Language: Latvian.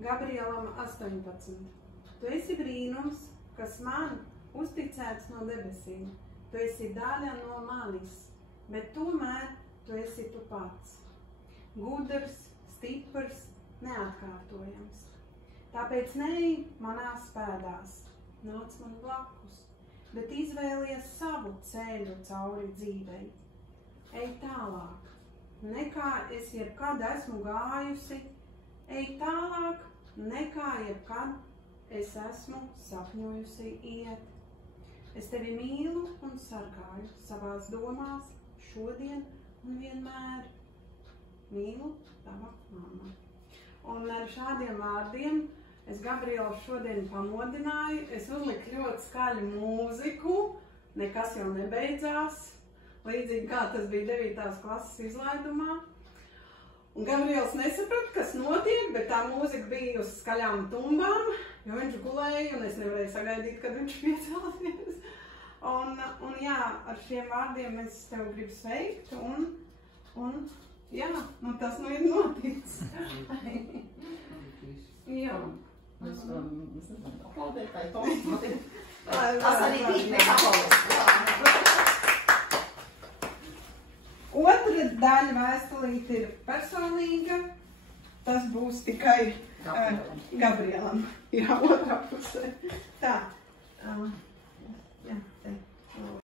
Gabrielam 18. Tu esi brīnums, kas man uzticēts no debesīm. Tu esi daļa no manis, bet tomēr tu esi tu pats. Gudrs, stiprs, neatkārtojams. Tāpēc neej manās pēdās, nāc man blakus, bet izvēlies savu ceļu cauri dzīvei. Ej tālāk, nekā es jebkad esmu gājusi, ej tālāk, nekā jebkad es esmu sapņojusi iet. Es tevi mīlu un sargāju savās domās šodien un vienmēr. Mīlu, tava mamma. Un ar šādiem vārdiem es Gabrielu šodien pamodināju. Es uzliku ļoti skaļu mūziku, nekas jau nebeidzās, līdzīgi kā tas bija 9. klases izlaidumā. Un Gabriels nesaprata, kas notiek, bet tā mūzika bija uz skaļām tumbām, jo viņš gulēja un es nevarēju sagaidīt, kad viņš piecelsies. Un jā, ar šiem vārdiem es tev gribu sveikt un jā, nu tas nu ir noticis. Jā. Es nezinu, aplaudēt vai to. Tas arī bija neaplaudēt. Otra daļa vēstulīte ir personīga. Tas būs tikai Gabrielam. Jā, otrā pusē. Tā. Jā, te.